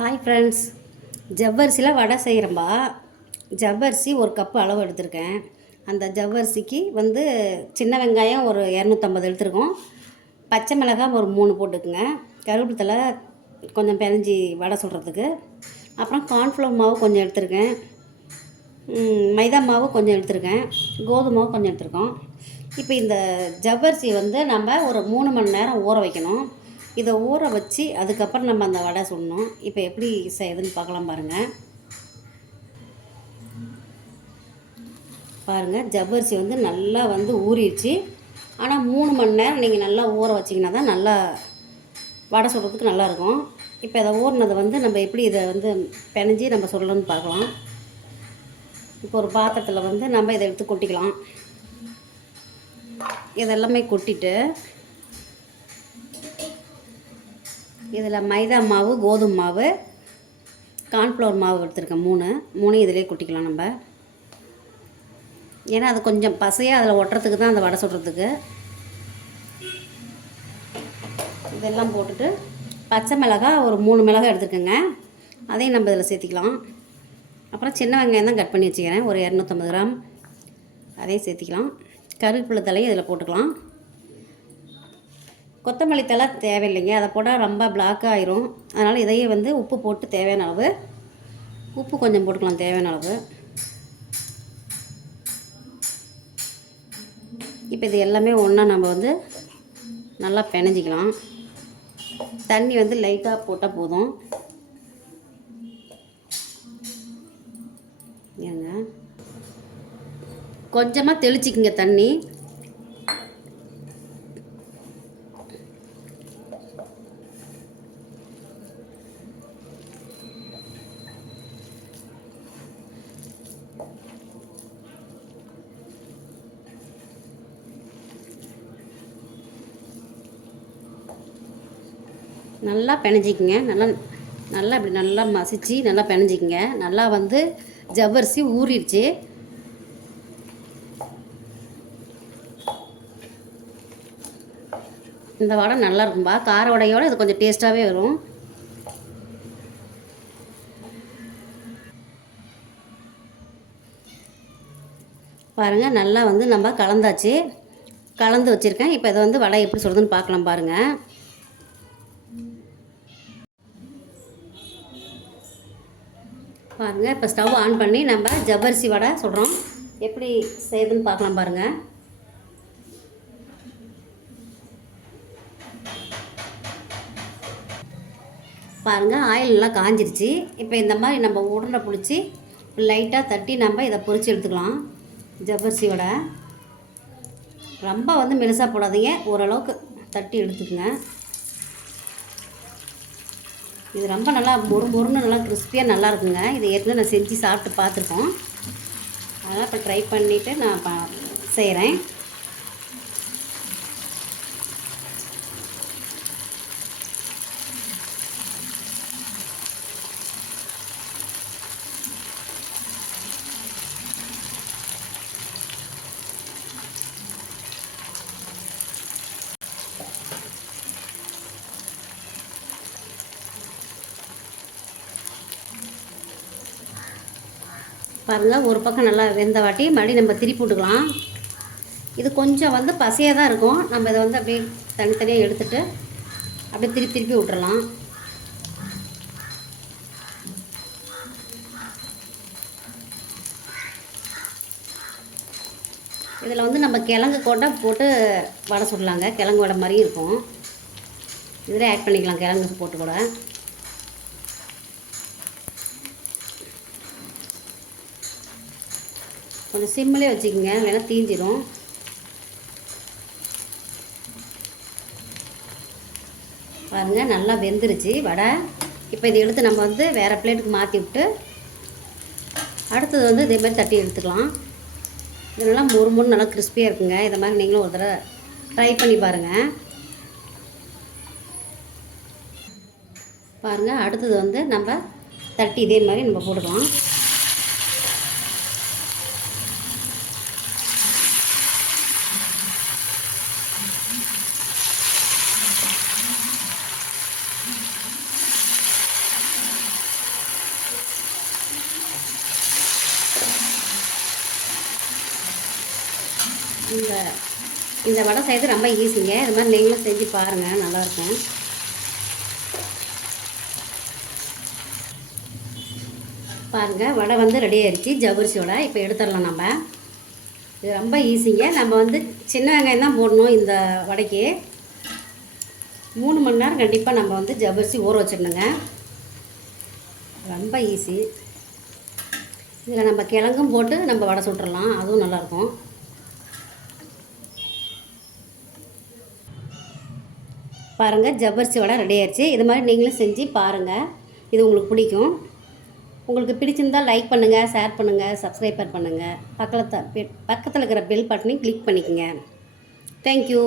Hi friends, ஜவ்வரிசியில் வடை செய்கிறம்பா. ஜவ்வரிசி ஒரு cup அளவு எடுத்திருக்கேன். அந்த ஜவ்வரிசிக்கு சின்ன வெங்காயம் ஒரு 250 எடுத்துருக்கோம். பச்சை மிளகாய் ஒரு 3 போட்டுக்குங்க. கருவேப்பிலை கொஞ்சம் பிணைஞ்சி வடை சுடுறதுக்கு. அப்புறம் கார்ன்ஃப்ளவர் மாவு கொஞ்சம் எடுத்திருக்கேன். மைதா மாவு கொஞ்சம் எடுத்திருக்கேன். கோதுமை மாவு கொஞ்சம் எடுத்திருக்கோம். இப்போ இந்த ஜவ்வரிசி நம்ம ஒரு 3 மணி நேரம் ஊற வைக்கணும். இதை ஊற வச்சு அதுக்கப்புறம் நம்ம அந்த வடை சுடணும். இப்போ எப்படி செய்யுதுன்னு பார்க்கலாம் பாருங்கள். ஜவ்வரிசி நல்லா ஊறிடுச்சு. ஆனால் 3 மணி நேரம் நீங்கள் நல்லா ஊற வச்சிங்கன்னா தான் நல்லா வடை சுடுறதுக்கு நல்லாயிருக்கும். இப்போ இதை ஊறினதை நம்ம எப்படி இதை பிணைஞ்சி நம்ம சுடலாம்னு பார்க்கலாம். இப்போ ஒரு பாத்திரத்தில் நம்ம இதை எடுத்து கொட்டிக்கலாம். இதெல்லாமே கொட்டிட்டு இதில் மைதா மாவு, கோதுமை மாவு, கார்ன்ஃப்ளவர் மாவு எடுத்துருக்கேன். மூணு இதிலே கொட்டிக்கலாம் நம்ம. ஏன்னா அது கொஞ்சம் பசையாக அதில் ஒட்டுறதுக்கு தான் அந்த வடை சுடுறதுக்கு. இதெல்லாம் போட்டுட்டு பச்சை மிளகாய் ஒரு 3 மிளகாய் எடுத்துருக்கேங்க. அதையும் நம்ம இதில் சேர்த்திக்கலாம். அப்புறம் சின்ன வெங்காயம் தான் கட் பண்ணி வச்சுக்கிறேன், ஒரு 250 கிராம். அதையும் சேர்த்திக்கலாம். கருவேப்பிலை தலையும் இதில் போட்டுக்கலாம். கொத்தமல்லி தழை தேவையில்லைங்க, அதை போட்டால் ரொம்ப பிளாக்காக ஆயிரும். அதனால் இதையே உப்பு போட்டு தேவையான அளவு உப்பு கொஞ்சம் போட்டுக்கலாம், தேவையான அளவு. இப்போ இது எல்லாமே ஒன்றா நம்ம நல்லா பிணைஞ்சிக்கலாம். தண்ணி லைட்டாக போட்டால் போதும். ஏங்க கொஞ்சமாக தெளிச்சிக்குங்க தண்ணி. நல்லா பிணைஞ்சிக்கங்க. நல்லா இப்படி நல்லா மசிச்சு நல்லா பிணைஞ்சிக்கங்க. நல்லா ஜவ்வரிசி ஊறிடுச்சு. இந்த வடை நல்லா இருக்கும்பா. கார வடையோடு இது கொஞ்சம் டேஸ்ட்டாகவே வரும். பாருங்கள், நல்லா நம்ம கலந்தாச்சு. கலந்து வச்சுருக்கேன். இப்போ இதை வடை எப்படி சொல்கிறதுன்னு பார்க்கலாம் பாருங்கள். பாருங்கள், இப்போ ஸ்டவ் ஆன் பண்ணி நம்ம ஜவ்வரிசி வடை சுடுறோம். எப்படி செய்யுதுன்னு பார்க்கலாம் பாருங்கள். பாருங்கள், ஆயில் நல்லா காஞ்சிருச்சு. இப்போ இந்த மாதிரி நம்ம உருண்டை பிடிச்சி லைட்டாக தட்டி நம்ம இதை பொரித்து எடுத்துக்கலாம். ஜவ்வரிசி வடை ரொம்ப மெலிசாக போடாதீங்க, ஓரளவுக்கு தட்டி எடுத்துக்கங்க. இது ரொம்ப நல்லா மொறுன்னு நல்லா கிறிஸ்பியாக நல்லா இருக்குங்க. இது ஏற்கனவே நான் செஞ்சு சாப்பிட்டு பார்த்துருக்கோம். அதனால் இப்போ ட்ரை பண்ணிவிட்டு நான் செய்கிறேன். பாருங்கள், ஒரு பக்கம் நல்லா வெந்த வாட்டி மறுபடியும் நம்ம திருப்பி விட்டுக்கலாம். இது கொஞ்சம் பசையாக தான் இருக்கும். நம்ம இதை அப்படியே தனித்தனியாக எடுத்துகிட்டு அப்படியே திருப்பி விட்டுறலாம். இதில் நம்ம கிழங்கு கொட்டை போட்டு வடை சுடலாங்க. கிழங்கு வடை மாதிரி இருக்கும். இதில் ஆட் பண்ணிக்கலாம் கிழங்கு போட்டு கூட. கொஞ்சம் சிம்மிலே வச்சுக்கோங்க, இல்லைன்னா தீஞ்சிடும். பாருங்கள், நல்லா வெந்துருச்சு வடை. இப்போ இதை எடுத்து நம்ம வேறு பிளேட்டுக்கு மாற்றி விட்டு அடுத்தது இதே மாதிரி தட்டி எடுத்துக்கலாம். இது நல்லா மொறு நல்லா கிறிஸ்பியாக இருக்குங்க. இதை மாதிரி நீங்களும் ஒரு தடவை ட்ரை பண்ணி பாருங்கள். பாருங்கள், அடுத்தது நம்ம தட்டி இதே மாதிரி நம்ம போட்டுக்கலாம். இந்த இந்த வடை செய்கிறது ரொம்ப ஈஸிங்க. இது மாதிரி நீங்களும் செஞ்சு பாருங்கள், நல்லாயிருக்கும். பாருங்கள், வடை வந்து ரெடி ஆயிடுச்சு, ஜவ்வரிசி வடை. இப்போ எடுத்துடலாம் நம்ம. இது ரொம்ப ஈஸிங்க. நம்ம வந்து சின்ன வெங்காயம் தான் போடணும் இந்த வடைக்கு. 3 மணி நேரம் கண்டிப்பாக நம்ம வந்து ஜவ்வரிசி ஊற வச்சிடணுங்க. ரொம்ப ஈஸி. இதில் நம்ம கிழங்கும் போட்டு நம்ம வடை சுட்டுறலாம், அதுவும் நல்லாயிருக்கும். பாருங்கள், ஜவ்வரிசி வடை ரெடி ஆயிடுச்சு. இது மாதிரி நீங்களும் செஞ்சு பாருங்கள், இது உங்களுக்கு பிடிக்கும். உங்களுக்கு பிடிச்சிருந்தால் லைக் பண்ணுங்கள், ஷேர் பண்ணுங்கள், சப்ஸ்கிரைபர் பண்ணுங்கள். பக்கத்தில் இருக்கிற பெல் பட்டனையும் கிளிக் பண்ணிக்கோங்க. தேங்க்யூ.